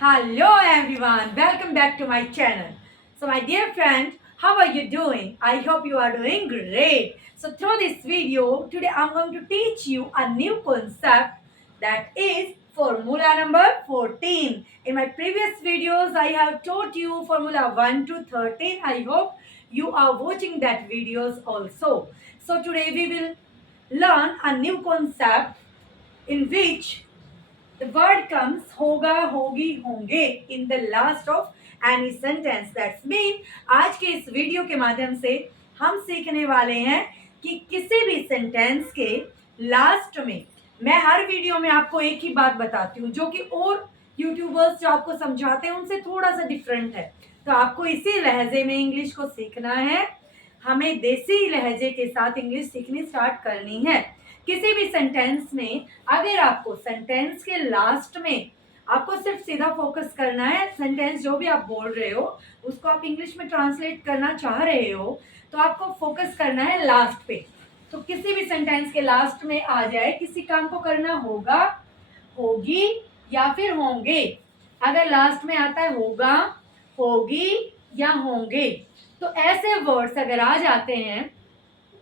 Hello everyone, welcome back to my channel. So my dear friend, how are you doing? I hope you are doing great. So through this video, today I'm going to teach you a new concept that is formula number 14. In my previous videos, I have taught you formula 1 to 13. I hope you are watching that videos also. So today we will learn a new concept in which the word comes होगा होगी होंगे in the last of any sentence. That's mean आज के इस video के माध्यम से हम सीखने वाले हैं कि किसी भी सेंटेंस के लास्ट में, मैं हर वीडियो में आपको एक ही बात बताती हूँ जो कि और यूट्यूबर्स जो आपको समझाते हैं उनसे थोड़ा सा डिफरेंट है। तो आपको इसी लहजे में इंग्लिश को सीखना है, हमें देसी लहजे के साथ इंग्लिश सीखनी स्टार्ट करनी है। किसी भी सेंटेंस में अगर आपको सेंटेंस के लास्ट में आपको सिर्फ सीधा फोकस करना है, सेंटेंस जो भी आप बोल रहे हो उसको आप इंग्लिश में ट्रांसलेट करना चाह रहे हो तो आपको फोकस करना है लास्ट पे। तो किसी भी सेंटेंस के लास्ट में आ जाए, किसी काम को करना होगा, होगी या फिर होंगे। अगर लास्ट में आता है होगा, होगी या होंगे, तो ऐसे वर्ड्स अगर आ जाते हैं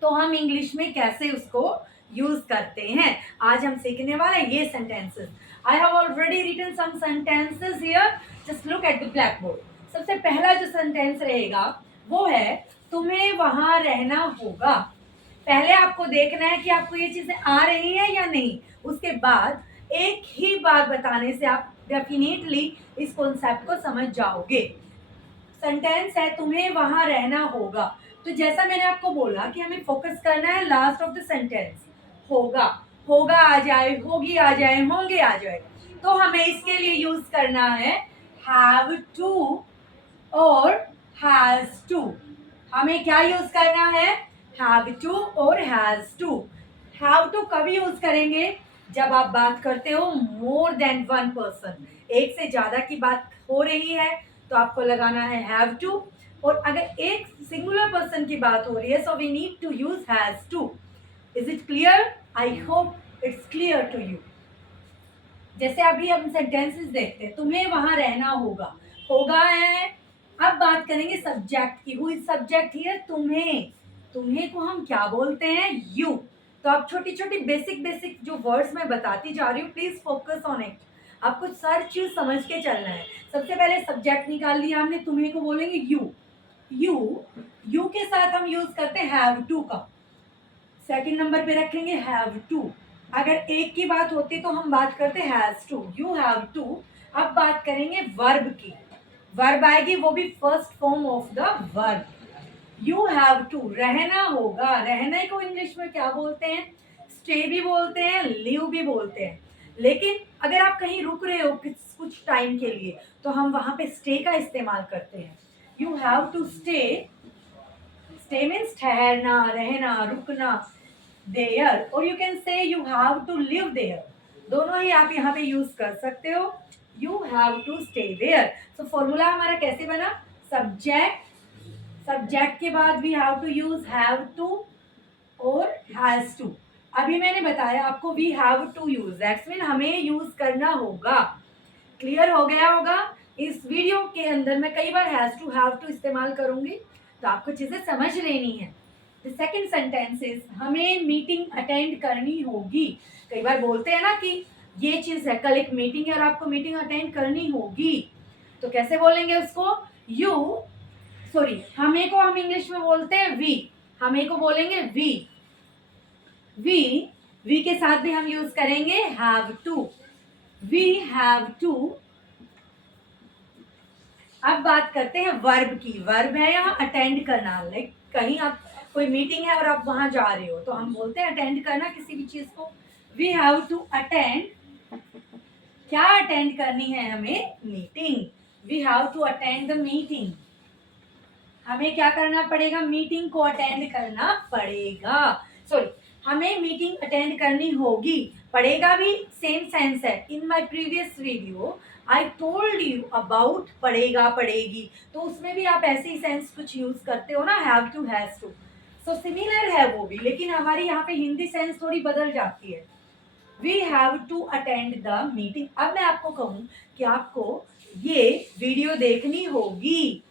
तो हम इंग्लिश में कैसे उसको यूज करते हैं, आज हम सीखने वाले ये sentences. I have already written some sentences here, just look at the blackboard. सबसे पहला जो सेंटेंस रहेगा वो है तुम्हें वहां रहना होगा। पहले आपको देखना है कि आपको ये चीजें आ रही हैं या नहीं, उसके बाद एक ही बार बताने से आप डेफिनेटली इस कॉन्सेप्ट को समझ जाओगे। सेंटेंस है तुम्हें वहां रहना होगा, तो जैसा मैंने आपको बोला कि हमें फोकस करना है लास्ट ऑफ द सेंटेंस। होगा, होगा आ जाए, होगी आ जाए, होंगे आ जाए, तो हमें इसके लिए यूज करना है हैव टू और हैज टू। हमें क्या यूज करना है, हैव टू और हैज टू। हैव टू कब यूज करेंगे, जब आप बात करते हो मोर देन वन पर्सन, एक से ज्यादा की बात हो रही है तो आपको लगाना है हैव टू। और अगर एक सिंगुलर पर्सन की बात हो रही है so we need to use has to. Is it clear? I hope it's clear to you. जैसे अभी हम सेंटेंसेस देखते हैं, तुम्हें वहां रहना होगा, होगा है। अब बात करेंगे सब्जेक्ट की। Who is subject here? तुम्हें। तुम्हें को हम क्या बोलते हैं? यू। तो आप छोटी छोटी बेसिक बेसिक जो वर्ड्स मैं बताती जा रही हूँ, प्लीज फोकस ऑन इट। आपको हर चीज समझ के चलना है। सबसे पहले सब्जेक्ट निकाल लिया हमने, तुम्हें को बोलेंगे यू। यू, यू के साथ हम यूज करते हैं हैव टू का, सेकंड नंबर पे रखेंगे हैव टू। अगर एक की बात होती तो हम बात करते has to, you have to. अब बात करेंगे वर्ब की, वर्ब आएगी वो भी first form of the verb. You have to, रहना होगा। रहने को इंग्लिश में क्या बोलते हैं? स्टे भी बोलते हैं, लिव भी बोलते हैं। लेकिन अगर आप कहीं रुक रहे हो कुछ टाइम के लिए तो हम वहां पे स्टे का इस्तेमाल करते हैं। You have to stay. Stay means ठहरना, रहना, रुकना देयर, और you can say you have to live there. दोनों ही आप यहाँ पे यूज कर सकते हो। You have to stay there. So formula हमारा कैसे बना? सब्जेक्ट, सब्जेक्ट के बाद we have to use have to और हैज टू। अभी मैंने बताया आपको we have to use, that's mean हमें यूज करना होगा। क्लियर हो गया होगा? इस वीडियो के अंदर मैं कई बार हैज टू हैव टू इस्तेमाल करूंगी, तो आपको चीजें समझ लेनी है। द सेकंड सेंटेंस इज हमें मीटिंग अटेंड करनी होगी। कई बार बोलते हैं ना कि ये चीज है, कल एक मीटिंग है और आपको मीटिंग अटेंड करनी होगी, तो कैसे बोलेंगे उसको? यू, सॉरी, हमें को हम इंग्लिश में बोलते हैं वी, हमें को बोलेंगे वी। वी, वी के साथ भी हम यूज करेंगे have to, we have to. अब बात करते हैं वर्ब की। वर्ब है यहाँ अटेंड करना, लाइक कहीं आप कोई मीटिंग है और आप वहां जा रहे हो तो हम बोलते हैं अटेंड करना किसी भी चीज को। वी हैव टू अटेंड, क्या अटेंड करनी है हमें? Meeting. We have to attend the meeting. हमें क्या करना पड़ेगा? मीटिंग को अटेंड करना पड़ेगा। सॉरी, हमें मीटिंग अटेंड करनी होगी। पड़ेगा भी सेम सेंस है। In my previous video I told you about पड़ेगा, पड़ेगी, तो उसमें भी आप ऐसे ही सेंस कुछ यूज करते हो ना, have to, has to. So similar है वो भी, लेकिन हमारी यहाँ पे हिंदी सेंस थोड़ी बदल जाती है। We have to attend the meeting. अब मैं आपको कहूँ कि आपको ये वीडियो देखनी होगी।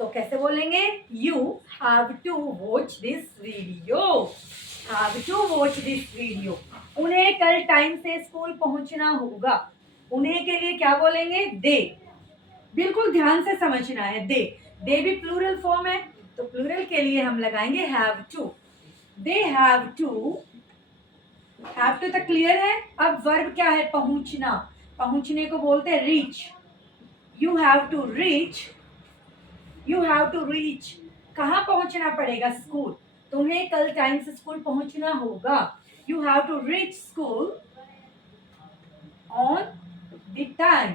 सो कैसे बोलेंगे? You have to watch this video. Have to watch this video. उन्हें कल टाइम से स्कूल पहुंचना होगा। उन्हें के लिए क्या बोलेंगे? दे। बिल्कुल ध्यान से समझना है। दे, दे भी प्लूरल फॉर्म है, तो प्लूरल के लिए हम लगाएंगे have to. They have to. Have to तक क्लियर है? अब वर्ब क्या है? पहुंचना। पहुंचने को बोलते हैं reach. You have to reach. You have to reach. कहाँ पहुंचना पड़ेगा? स्कूल। तुम्हें कल टाइम से स्कूल पहुंचना होगा। You have to reach school on the time.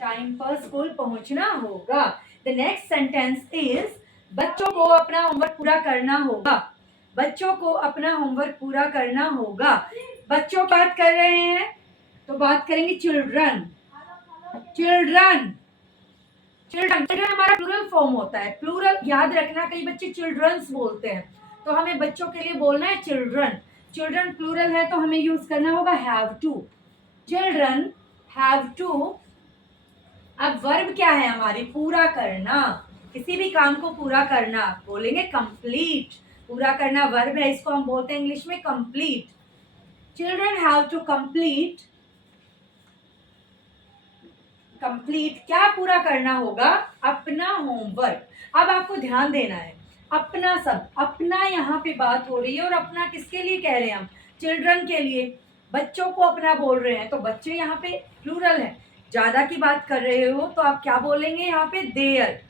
Time पर स्कूल पहुंचना होगा। द नेक्स्ट सेंटेंस इज बच्चों को अपना होमवर्क पूरा करना होगा। बच्चों को अपना होमवर्क पूरा करना होगा। बच्चों की बात कर रहे हैं तो बात करेंगे चिल्ड्रन। चिल्ड्रन। चिल्ड्रन, चिल्ड्रन हमारा प्लूरल फॉर्म होता है। प्लूरल याद रखना, कई बच्चे चिल्ड्रंस बोलते हैं, तो हमें बच्चों के लिए बोलना है चिल्ड्रन। चिल्ड्रन प्लूरल है तो हमें यूज करना होगा have to. Children have to. अब वर्ब क्या है हमारी? पूरा करना। किसी भी काम को पूरा करना बोलेंगे कंप्लीट। पूरा करना वर्ब है, इसको हम बोलते हैं इंग्लिश में complete. Children have to complete. Complete क्या पूरा करना होगा? अपना होमवर्क। अब आपको ध्यान देना है, अपना सब अपना यहाँ पे बात हो रही है, और अपना किसके लिए कह रहे हैं हम? चिल्ड्रन के लिए। बच्चों को अपना बोल रहे हैं, तो बच्चे यहाँ पे प्लूरल है। ज्यादा की बात कर रहे हो तो आप क्या बोलेंगे यहाँ पे? देयर।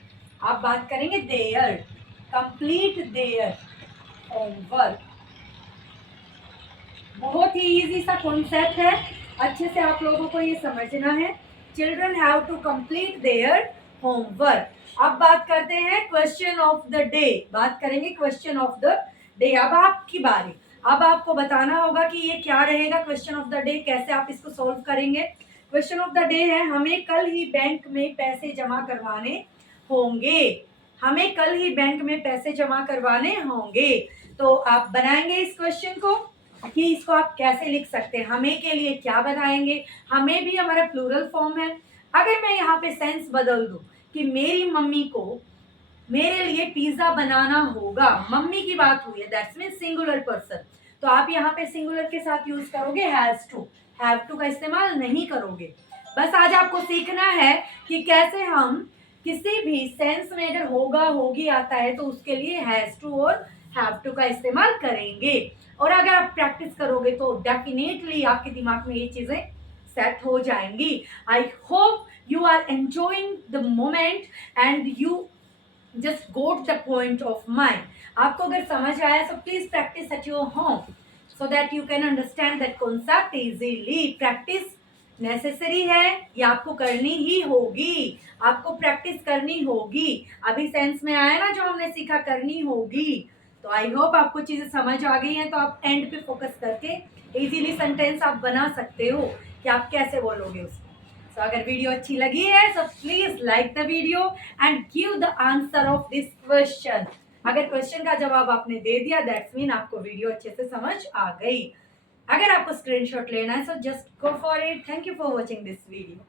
आप बात करेंगे देयर। Complete their homework. बहुत ही इजी सा कॉन्सेप्ट है, अच्छे से आप लोगों को ये समझना है। Children have to complete their homework. अब बात करते हैं क्वेश्चन ऑफ द डे। बात करेंगे क्वेश्चन ऑफ द डे। अब आपकी बारी। अब आपको बताना होगा कि ये क्या रहेगा क्वेश्चन ऑफ द डे, कैसे आप इसको सोल्व करेंगे। क्वेश्चन ऑफ द डे है, हमें कल ही बैंक में पैसे जमा करवाने होंगे। हमें कल ही बैंक में पैसे जमा करवाने होंगे। तो आप बनाएंगे इस क्वेश्चन को कि इसको आप कैसे लिख सकते हैं। हमें के लिए क्या बताएंगे? हमें भी हमारा प्लूरल फॉर्म है। अगर मैं यहाँ पे सेंस बदल दूं कि मेरी मम्मी को मेरे लिए पिज्जा बनाना होगा, मम्मी की बात हुई है, दैट्स मीन सिंगुलर पर्सन, तो आप यहाँ पे सिंगुलर के साथ यूज करोगे हैज टू। हैव टू का इस्तेमाल नहीं करोगे। बस आज आपको सीखना है कि कैसे हम किसी भी सेंस में अगर होगा होगी आता है तो उसके लिए हैज टू और हैव टू का इस्तेमाल करेंगे। और अगर आप प्रैक्टिस करोगे तो डेफिनेटली आपके दिमाग में ये चीजें सेट हो जाएंगी। I hope you are enjoying the moment and you just got the point of mind. आपको अगर समझ आया तो please practice at your home so that you can understand that concept easily. Practice necessary है, ये आपको करनी ही होगी। आपको प्रैक्टिस करनी होगी। अभी सेंस में आया ना जो हमने सीखा, करनी होगी। तो आई होप आपको चीजें समझ आ गई हैं, तो आप एंड पे फोकस करके इजीली सेंटेंस आप बना सकते हो कि आप कैसे बोलोगे उसको। तो अगर वीडियो अच्छी लगी है तो please like the video and give the answer of this question. अगर क्वेश्चन का जवाब आपने दे दिया दैट्स मीन आपको वीडियो अच्छे से समझ आ गई। अगर आपको स्क्रीनशॉट लेना है so just go for it. Thank you for watching this video.